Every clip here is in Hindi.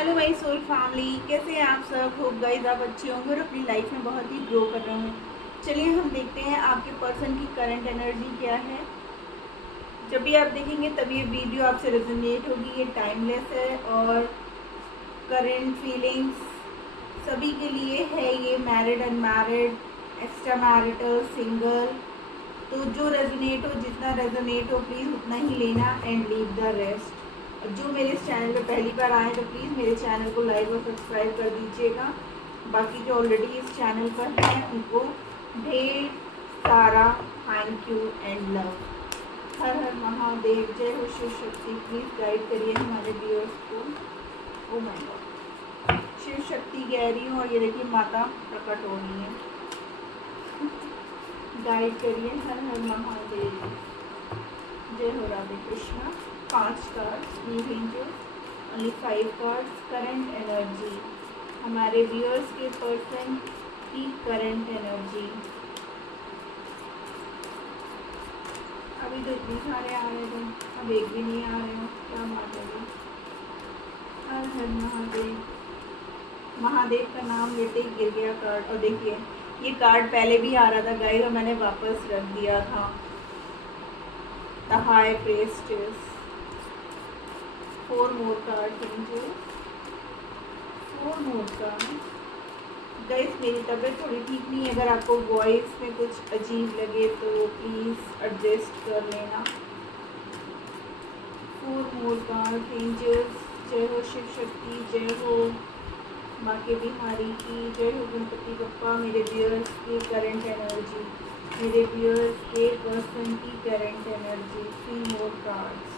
हेलो माई सोल फैमिली, कैसे हैं आप सब। होप गाइस आप अच्छे होंगे और अपनी लाइफ में बहुत ही ग्रो कर रहे होंगे। चलिए हम देखते हैं आपके पर्सन की करंट एनर्जी क्या है। जब भी आप देखेंगे तभी ये वीडियो आपसे रेजोनेट होगी। ये टाइमलेस है और करंट फीलिंग्स सभी के लिए है। ये married, unmarried, extra marital, single, तो जो रेजोनेट हो, जितना रेजोनेट हो प्लीज़ उतना ही लेना एंड लीव द रेस्ट। जो मेरे इस चैनल पे पहली बार आए तो प्लीज़ मेरे चैनल को लाइक और सब्सक्राइब कर दीजिएगा। बाकी जो ऑलरेडी इस चैनल पर हैं उनको ढेर सारा थैंक यू एंड लव। हर हर महादेव, जय हो शिव शक्ति। प्लीज़ गाइड करिए हमारे व्यूअर्स को। Oh my God, Shiv Shakti कह रही हूँ और ये देखिए माता प्रकट हो रही है। गाइड करिए, हर हर महादेव, जय हो Radhe Krishna. 5 cards, only 5 cards. Current energy, हमारे व्यूअर्स के पर्सन की करंट एनर्जी। अभी तो इतने सारे आ रहे थे, अब एक भी नहीं आ रहे हो, क्या बात है। हर हर महादेव, महादेव का नाम लेते ही गिर गया कार्ड। और देखिए ये कार्ड पहले भी आ रहा था गाइस और मैंने वापस रख दिया था। The high priestess, 4 more card, 4 more card. Guys मेरी तबीयत थोड़ी ठीक नहीं है, अगर आपको वॉइस में कुछ अजीब लगे तो प्लीज़ एडजस्ट कर लेना। 4 मोर कार्ड, एंजल्स, जय हो शिव शक्ति, जय हो बाके बिहारी की, जय हो गणपति बप्पा। मेरे व्यूअर्स की करंट एनर्जी, मेरे व्यूअर्स के पर्सन की current energy. 3 more cards,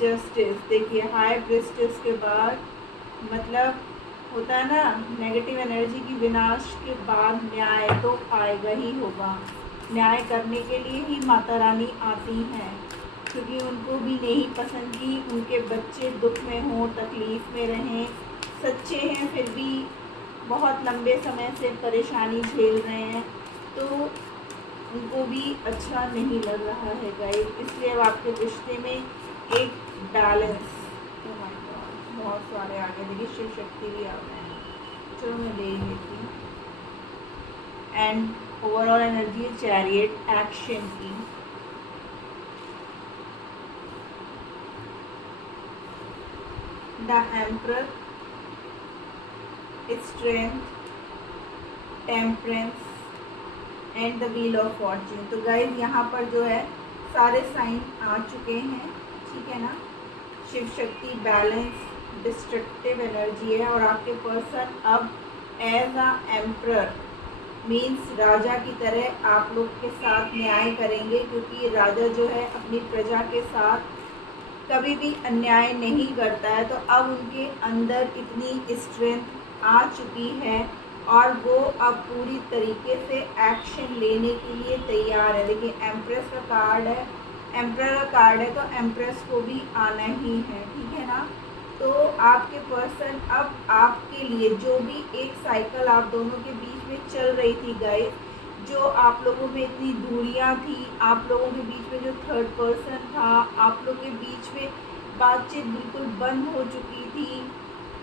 justice. देखिए हाई प्रीस्टेस के बाद मतलब होता है ना, नेगेटिव एनर्जी की विनाश के बाद न्याय तो आएगा ही होगा। न्याय करने के लिए ही माता रानी आती हैं, क्योंकि उनको भी नहीं पसंद कि उनके बच्चे दुख में हों, तकलीफ़ में रहें। सच्चे हैं फिर भी बहुत लंबे समय से परेशानी झेल रहे हैं, तो उनको भी अच्छा नहीं लग रहा है गाइस। इसलिए अब आपके रिश्ते में एक बैलेंस। बहुत सारे आगे देखिए शिव शक्ति भी आ गए हैं। चलो मैं ले लेती हूँ। And overall energy chariot, action की। The emperor, strength, temperance and the wheel of fortune. तो गाइस यहाँ पर जो है सारे साइन आ चुके हैं, ठीक है ना। Shiv Shakti balance, destructive energy है और आपके पर्सन अब एज अ एम्परर मीन्स राजा की तरह आप लोग के साथ न्याय करेंगे, क्योंकि राजा जो है अपनी प्रजा के साथ कभी भी अन्याय नहीं करता है। तो अब उनके अंदर इतनी स्ट्रेंथ आ चुकी है और वो अब पूरी तरीके से एक्शन लेने के लिए तैयार है। देखिए एम्प्रेस का कार्ड है, एम्परर का कार्ड है, तो एम्प्रेस को भी आना ही है, ठीक है ना। तो आपके पर्सन अब आपके लिए जो भी एक साइकिल आप दोनों के बीच में चल रही थी गाइस, जो आप लोगों में इतनी दूरियां थी, आप लोगों के बीच में जो थर्ड पर्सन था, आप लोग के बीच में बातचीत बिल्कुल बंद हो चुकी थी,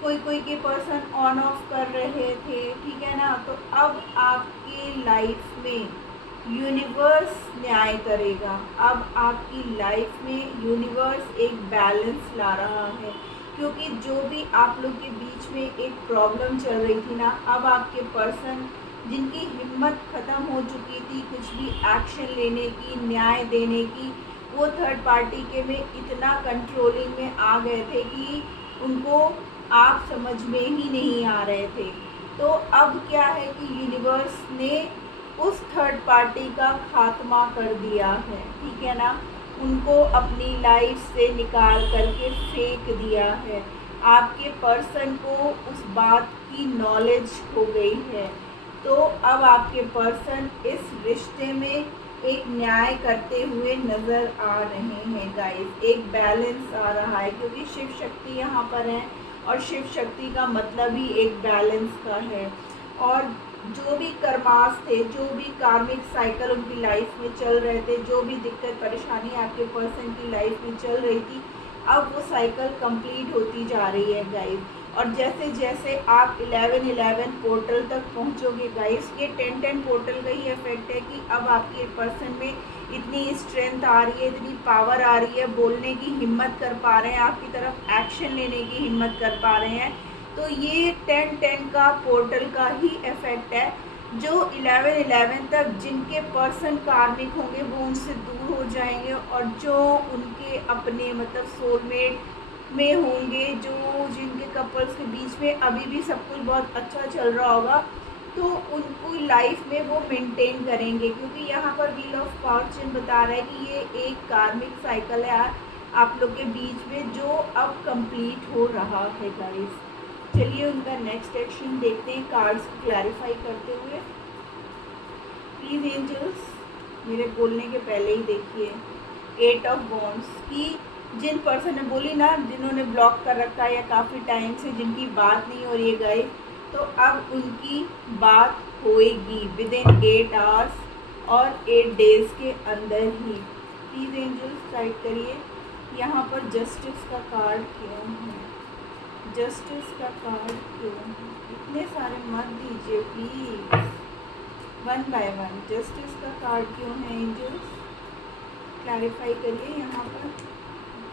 कोई कोई के पर्सन ऑन ऑफ कर रहे थे, ठीक है ना। तो अब आपके लाइफ में यूनिवर्स न्याय करेगा। अब आपकी लाइफ में यूनिवर्स एक बैलेंस ला रहा है, क्योंकि जो भी आप लोग के बीच में एक प्रॉब्लम चल रही थी ना, अब आपके पर्सन जिनकी हिम्मत ख़त्म हो चुकी थी कुछ भी एक्शन लेने की, न्याय देने की, वो थर्ड पार्टी के में इतना कंट्रोलिंग में आ गए थे कि उनको आप समझ में ही नहीं आ रहे थे। तो अब क्या है कि यूनिवर्स ने उस थर्ड पार्टी का खात्मा कर दिया है, ठीक है ना। उनको अपनी लाइफ से निकाल करके फेंक दिया है। आपके पर्सन को उस बात की नॉलेज हो गई है। तो अब आपके पर्सन इस रिश्ते में एक न्याय करते हुए नज़र आ रहे हैं गाइस। एक बैलेंस आ रहा है, क्योंकि शिव शक्ति यहाँ पर है और शिव शक्ति का मतलब ही एक बैलेंस का है। और जो भी कर्मास थे, जो भी कार्मिक साइकिल उनकी लाइफ में चल रहे थे, जो भी दिक्कत परेशानी आपके पर्सन की लाइफ में चल रही थी, अब वो साइकिल कंप्लीट होती जा रही है गाइस। और जैसे जैसे आप 11-11 पोर्टल तक पहुंचोगे गाइस, ये 10-10 पोर्टल का ही इफेक्ट है कि अब आपके पर्सन में इतनी स्ट्रेंथ आ रही है, इतनी पावर आ रही है, बोलने की हिम्मत कर पा रहे हैं, आपकी तरफ एक्शन लेने की हिम्मत कर पा रहे हैं। तो ये 10-10 का पोर्टल का ही इफेक्ट है। जो 11-11 तक जिनके पर्सन कार्मिक होंगे वो उनसे दूर हो जाएंगे, और जो उनके अपने मतलब सोलमेट में होंगे, जो जिनके कपल्स के बीच में अभी भी सब कुछ बहुत अच्छा चल रहा होगा, तो उनको लाइफ में वो मेंटेन करेंगे, क्योंकि यहाँ पर व्हील ऑफ फॉर्च्यून बता रहा है कि ये एक कार्मिक साइकिल है आप लोग के बीच में जो अब कंप्लीट हो रहा है गाइस। चलिए उनका नेक्स्ट एक्शन देखते हैं कार्ड्स को क्लैरिफाई करते हुए। प्लीज एंजल्स मेरे बोलने के पहले ही देखिए 8 ऑफ वॉन्ड्स की जिन पर्सन ने बोली ना, जिन्होंने ब्लॉक कर रखा है या काफ़ी टाइम से जिनकी बात नहीं हो रही है गाइस, तो अब उनकी बात होएगी विद इन 8 आवर्स और 8 डेज के अंदर ही। प्लीज एंजल्स गाइड करिए यहाँ पर जस्टिस का कार्ड क्यों है, जस्टिस का कार्ड क्यों है, इतने सारे मत दीजिए प्लीज, 1 बाय 1 जस्टिस का कार्ड क्यों है एंजल्स, क्लैरिफाई करिए यहाँ पर।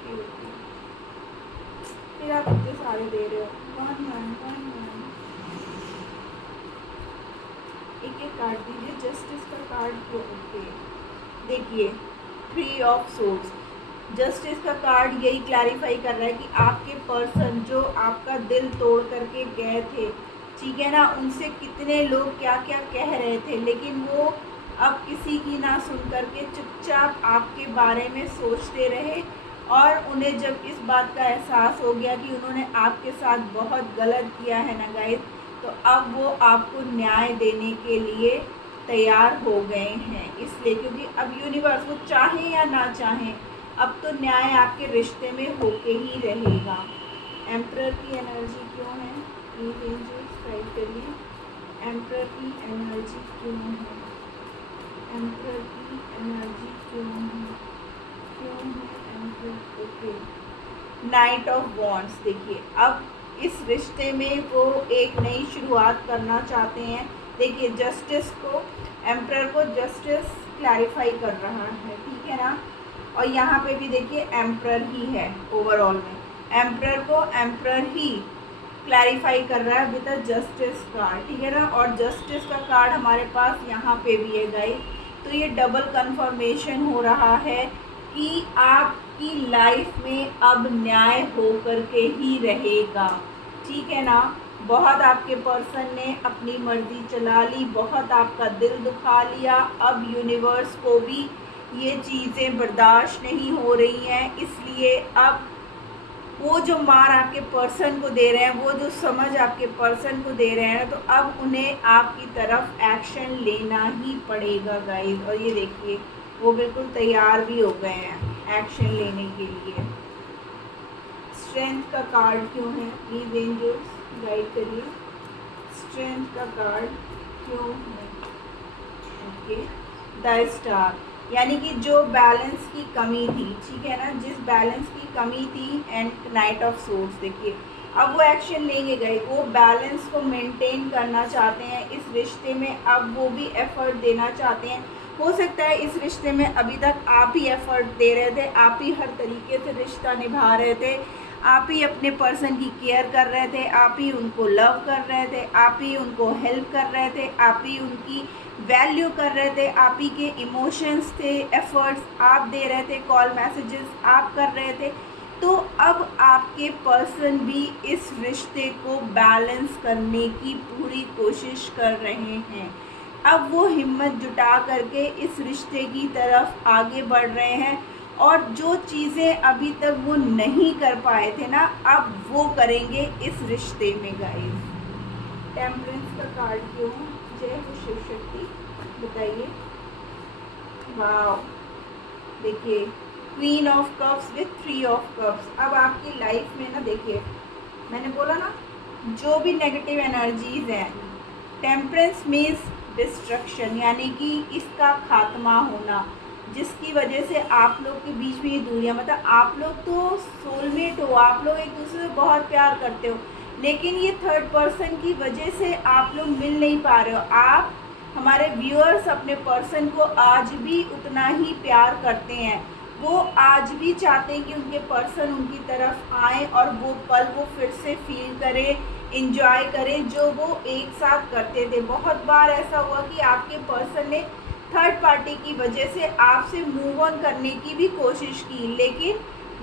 ओके फिर आप इतने सारे दे रहे हो, 1 1 1 एक एक कार्ड दीजिए, जस्टिस का कार्ड क्यों। ओके देखिए 3 ऑफ सोर्ड्स, जस्टिस का कार्ड यही क्लैरिफाई कर रहा है कि आपके पर्सन जो आपका दिल तोड़ करके गए थे, ठीक है ना, उनसे कितने लोग क्या क्या कह रहे थे, लेकिन वो अब किसी की ना सुन करके चुपचाप आपके बारे में सोचते रहे, और उन्हें जब इस बात का एहसास हो गया कि उन्होंने आपके साथ बहुत गलत किया है ना गाइस, तो अब वो आपको न्याय देने के लिए तैयार हो गए हैं। इसलिए क्योंकि अब यूनिवर्स वो चाहे या ना चाहें, अब तो न्याय आपके रिश्ते में होके ही रहेगा। एम्परर की एनर्जी क्यों है, प्लीज एंजल्स गाइड करिए, एम्परर की एनर्जी क्यों है, एम्परर की एनर्जी क्यों है, क्यों है emperor. Okay night of wands, देखिए अब इस रिश्ते में वो एक नई शुरुआत करना चाहते हैं। देखिए जस्टिस को, एम्परर को जस्टिस क्लैरिफाई कर रहा है, ठीक है ना, और यहाँ पे भी देखिए एम्परर ही है, ओवरऑल में एम्परर को एम्परर ही क्लैरिफाई कर रहा है विद अ जस्टिस कार्ड, ठीक है ना, और जस्टिस का कार्ड हमारे पास यहाँ पे भी है गाइस। तो ये डबल कंफर्मेशन हो रहा है कि आपकी लाइफ में अब न्याय हो करके ही रहेगा, ठीक है ना। बहुत आपके पर्सन ने अपनी मर्जी चला ली, बहुत आपका दिल दुखा लिया, अब यूनिवर्स को भी ये चीज़ें बर्दाश्त नहीं हो रही हैं, इसलिए अब वो जो मार आपके पर्सन को दे रहे हैं, वो जो समझ आपके पर्सन को दे रहे हैं, तो अब उन्हें आपकी तरफ एक्शन लेना ही पड़ेगा गाइस। और ये देखिए वो बिल्कुल तैयार भी हो गए हैं एक्शन लेने के लिए। स्ट्रेंथ का कार्ड क्यों है, प्लीज एंजल्स गाइड करिए, स्ट्रेंथ का कार्ड क्यों है। ओके द स्टार, यानी कि जो बैलेंस की कमी थी, ठीक है ना, जिस बैलेंस की कमी थी, एंड नाइट ऑफ सोर्ड्स, देखिए अब वो एक्शन लेंगे गए, वो बैलेंस को मेंटेन करना चाहते हैं इस रिश्ते में, अब वो भी एफर्ट देना चाहते हैं। हो सकता है इस रिश्ते में अभी तक आप ही एफर्ट दे रहे थे, आप ही हर तरीके से रिश्ता निभा रहे थे, आप ही अपने पर्सन की केयर कर रहे थे, आप ही उनको लव कर रहे थे, आप ही उनको हेल्प कर रहे थे, आप ही उनकी वैल्यू कर रहे थे, आप ही के इमोशंस थे, एफर्ट्स आप दे रहे थे, कॉल मैसेजेस आप कर रहे थे। तो अब आपके पर्सन भी इस रिश्ते को बैलेंस करने की पूरी कोशिश कर रहे हैं। अब वो हिम्मत जुटा करके इस रिश्ते की तरफ आगे बढ़ रहे हैं, और जो चीज़ें अभी तक वो नहीं कर पाए थे ना, अब वो करेंगे इस रिश्ते में गाइस। टेम्परेंस का कार्ड क्यों, जय हो शिव शक्ति, बताइए। वाओ देखिए queen of cups with 3 of cups. अब आपकी लाइफ में ना, देखिए मैंने बोला ना, जो भी नेगेटिव एनर्जीज हैं, टेम्परेंस मीन्स डिस्ट्रक्शन, यानी कि इसका खात्मा होना, जिसकी वजह से आप लोग के बीच में ये दूरियां, मतलब आप लोग तो सोलमेट हो, आप लोग एक दूसरे से बहुत प्यार करते हो, लेकिन ये थर्ड पर्सन की वजह से आप लोग मिल नहीं पा रहे हो। आप हमारे व्यूअर्स अपने पर्सन को आज भी उतना ही प्यार करते हैं, वो आज भी चाहते हैं कि उनके पर्सन उनकी तरफ आए और वो पल वो फिर से फील करें, इंजॉय करें जो वो एक साथ करते थे। बहुत बार ऐसा हुआ कि आपके पर्सन ने थर्ड पार्टी की वजह से आपसे मूव ऑन करने की भी कोशिश की, लेकिन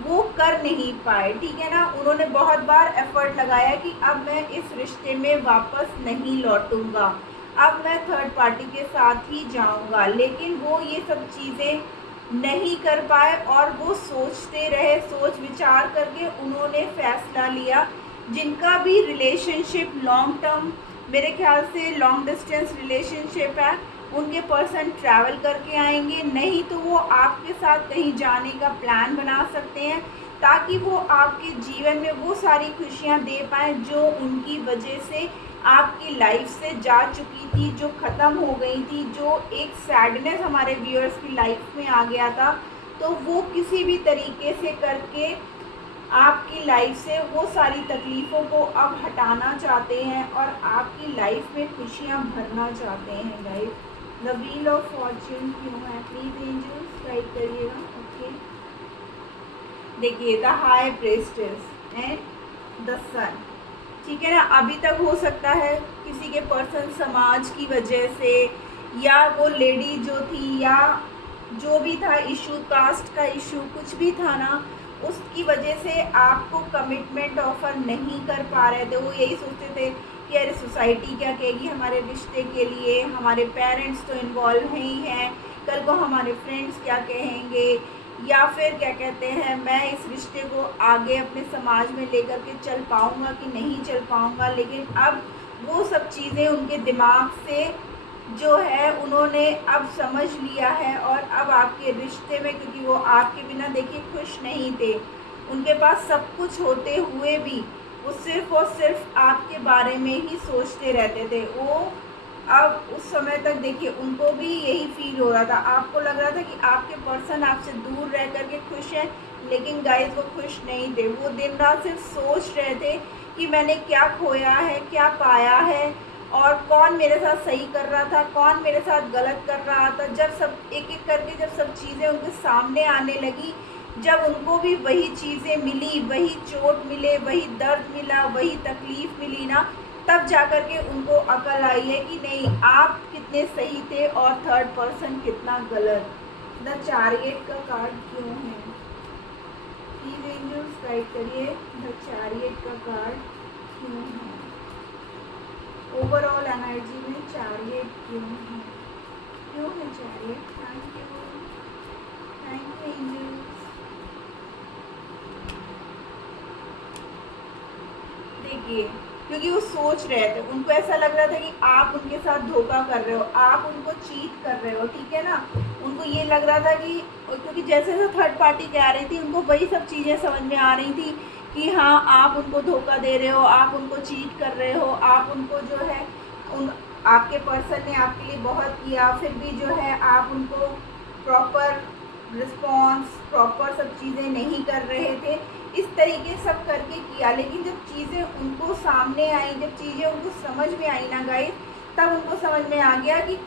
वो कर नहीं पाए, ठीक है ना। उन्होंने बहुत बार एफर्ट लगाया कि अब मैं इस रिश्ते में वापस नहीं लौटूंगा, अब मैं थर्ड पार्टी के साथ ही जाऊंगा, लेकिन वो ये सब चीज़ें नहीं कर पाए और वो सोचते रहे। सोच विचार करके उन्होंने फैसला लिया, जिनका भी रिलेशनशिप लॉन्ग टर्म, मेरे ख्याल से लॉन्ग डिस्टेंस रिलेशनशिप है, उनके पर्सन ट्रैवल करके आएंगे, नहीं तो वो आपके साथ कहीं जाने का प्लान बना सकते हैं, ताकि वो आपके जीवन में वो सारी खुशियां दे पाएँ जो उनकी वजह से आपकी लाइफ से जा चुकी थी, जो ख़त्म हो गई थी, जो एक सैडनेस हमारे व्यूअर्स की लाइफ में आ गया था। तो वो किसी भी तरीके से करके आपकी लाइफ से वो सारी तकलीफ़ों को अब हटाना चाहते हैं और आपकी लाइफ में खुशियाँ भरना चाहते हैं guys. The wheel of fortune क्यों है, प्लीज़ एंजल्स गाइड करिएगा। ओके, देखिए the high priestess and the sun, ठीक है ना। अभी तक हो सकता है किसी के पर्सन समाज की वजह से, या वो लेडी जो थी, या जो भी था इशू, कास्ट का इशू कुछ भी था ना, उसकी वजह से आपको कमिटमेंट ऑफर नहीं कर पा रहे थे। वो यही सोचते थे कि अरे सोसाइटी क्या कहेगी हमारे रिश्ते के लिए, हमारे पेरेंट्स तो इन्वॉल्व ही हैं, कल को हमारे फ्रेंड्स क्या कहेंगे, या फिर क्या कहते हैं मैं इस रिश्ते को आगे अपने समाज में लेकर के चल पाऊँगा कि नहीं चल पाऊँगा। लेकिन अब वो सब चीज़ें उनके दिमाग से जो है उन्होंने अब समझ लिया है, और अब आपके रिश्ते में, क्योंकि वो आपके बिना देखिए खुश नहीं थे, उनके पास सब कुछ होते हुए भी वो सिर्फ़ और सिर्फ आपके बारे में ही सोचते रहते थे। वो अब उस समय तक देखिए उनको भी यही फील हो रहा था, आपको लग रहा था कि आपके पर्सन आपसे दूर रह कर के खुश है, लेकिन गाइस वो खुश नहीं थे। वो दिन रात सिर्फ सोच रहे थे कि मैंने क्या खोया है, क्या पाया है, और कौन मेरे साथ सही कर रहा था, कौन मेरे साथ गलत कर रहा था। जब सब एक एक करके जब सब चीज़ें उनके सामने आने लगी, जब उनको भी वही चीज़ें मिली, वही चोट मिले, वही दर्द मिला, वही तकलीफ़ मिली ना, तब जाकर के उनको अकल आई है कि नहीं आप कितने सही थे और थर्ड पर्सन कितना गलत। द चैरियट का कार्ड क्यों है, प्लीज एंजल्स गाइड करिए। द चैरियट का कार्ड क्यों है, ओवरऑल एनर्जी में चैरियट क्यों है, क्यों है चैरियट। Thank you angels. देखिए क्योंकि वो सोच रहे थे, उनको ऐसा लग रहा था कि आप उनके साथ धोखा कर रहे हो, आप उनको चीट कर रहे हो, ठीक है ना। उनको ये लग रहा था कि, क्योंकि जैसे जैसे थर्ड पार्टी कह रही थी, उनको वही सब चीज़ें समझ में आ रही थी कि हाँ आप उनको धोखा दे रहे हो, आप उनको चीट कर रहे हो, आप उनको जो है आपके पर्सन ने आपके लिए बहुत किया, फिर भी जो है आप उनको प्रॉपर रिस्पॉन्स, प्रॉपर सब चीज़ें नहीं कर रहे थे। इस तरीके सब करके किया, लेकिन जब चीज़ें उनको सामने आई, जब चीज़ें उनको समझ में आई ना गाइस, तब उनको समझ में आ गया कि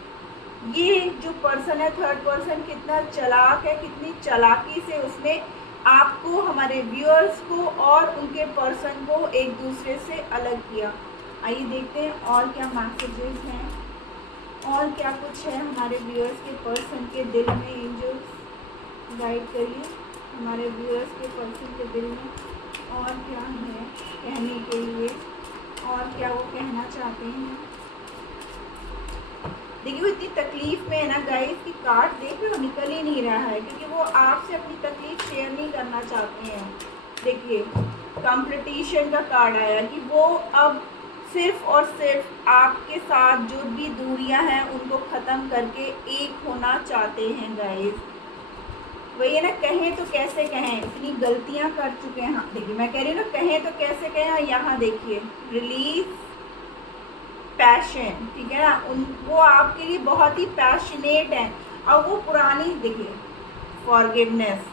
ये जो पर्सन है थर्ड पर्सन कितना चालाक है, कितनी चालाकी से उसने आपको, हमारे व्यूअर्स को और उनके पर्सन को एक दूसरे से अलग किया। आइए देखते हैं और क्या मैसेजेस हैं, और क्या कुछ है हमारे व्यूअर्स के पर्सन के दिल में। एंजल्स गाइड करिए हमारे व्यूअर्स के पर्सन के दिल में और क्या है कहने के लिए, और क्या वो कहना चाहते हैं। देखिए वो इतनी तकलीफ में है ना गाइस कि कार्ड देख रहे हो निकल ही नहीं रहा है, क्योंकि वो आपसे अपनी तकलीफ शेयर नहीं करना चाहते हैं। देखिए कंपटीशन का कार्ड आया कि वो अब सिर्फ और सिर्फ आपके साथ जो भी दूरियां हैं उनको ख़त्म करके एक होना चाहते हैं गाइस। वही है ना, कहें तो कैसे कहें, इतनी गलतियां कर चुके हैं। हाँ देखिए मैं कह रही हूँ ना, कहें तो कैसे कहें। यहाँ देखिए रिलीज पैशन, ठीक है ना, वो आपके लिए बहुत ही पैशनेट हैं, और वो पुरानी, देखिए फॉरगिवनेस,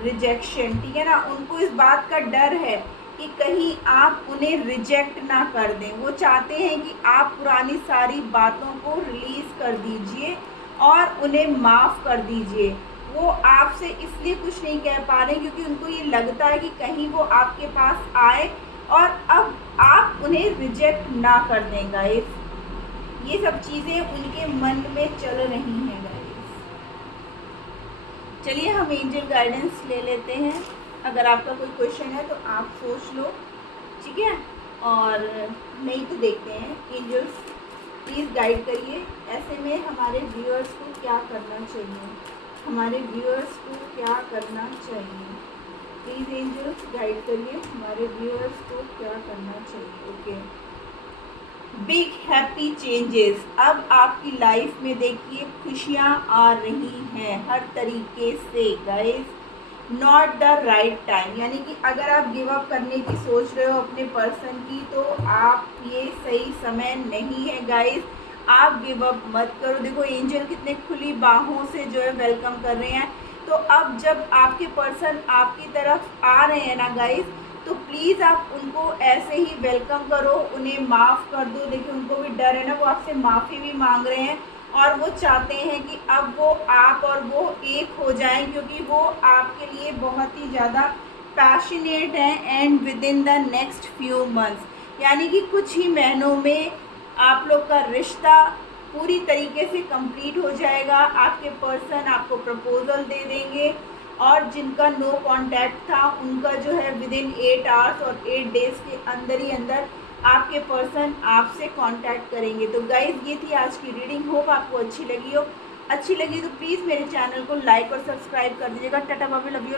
रिजेक्शन, ठीक है ना। उनको इस बात का डर है कि कहीं आप उन्हें रिजेक्ट ना कर दें। वो चाहते हैं कि आप पुरानी सारी बातों को रिलीज़ कर दीजिए और उन्हें माफ़ कर दीजिए। वो आपसे इसलिए कुछ नहीं कह पा रहे क्योंकि उनको ये लगता है कि कहीं वो आपके पास आए और अब आप उन्हें रिजेक्ट ना कर दें गाइस। ये सब चीज़ें उनके मन में चल रही हैं गाइस। चलिए हम एंजल गाइडेंस ले लेते हैं। अगर आपका कोई क्वेश्चन है तो आप सोच लो, ठीक है, और नहीं तो देखते हैं। एंजल्स प्लीज़ गाइड करिए, ऐसे में हमारे व्यूअर्स को क्या करना चाहिए, हमारे व्यूअर्स को क्या करना चाहिए। प्लीज़ एंजल्स गाइड करिए हमारे व्यूअर्स को क्या करना चाहिए। Okay, big happy changes. अब आपकी लाइफ में देखिए खुशियाँ आ रही हैं हर तरीके से guys. Not the right time, यानी कि अगर आप गिव अप करने की सोच रहे हो अपने पर्सन की तो आप ये सही समय नहीं है गाइस। आप गिव अप मत करो। देखो एंजल कितने खुली बाहों से जो है वेलकम कर रहे हैं। तो अब जब आपके पर्सन आपकी तरफ आ रहे हैं ना गाइस, तो प्लीज़ आप उनको ऐसे ही वेलकम करो, उन्हें माफ़ कर दो। देखिए उनको भी डर है ना, वो आपसे माफ़ी भी मांग रहे हैं और वो चाहते हैं कि अब वो आप और वो एक हो जाएं, क्योंकि वो आपके लिए बहुत ही ज़्यादा पैशनेट हैं। And with in the next few months, यानी कि कुछ ही महीनों में आप लोग का रिश्ता पूरी तरीके से कंप्लीट हो जाएगा। आपके पर्सन आपको प्रपोजल दे देंगे और जिनका नो कांटेक्ट था उनका जो है विद इन 8 आवर्स और 8 डेज़ के अंदर ही अंदर आपके पर्सन आपसे कांटेक्ट करेंगे। तो गाइज ये थी आज की रीडिंग। होप आपको अच्छी लगी हो। अच्छी लगी तो प्लीज़ मेरे चैनल को लाइक और सब्सक्राइब कर दीजिएगा। Tata bye bye, love you.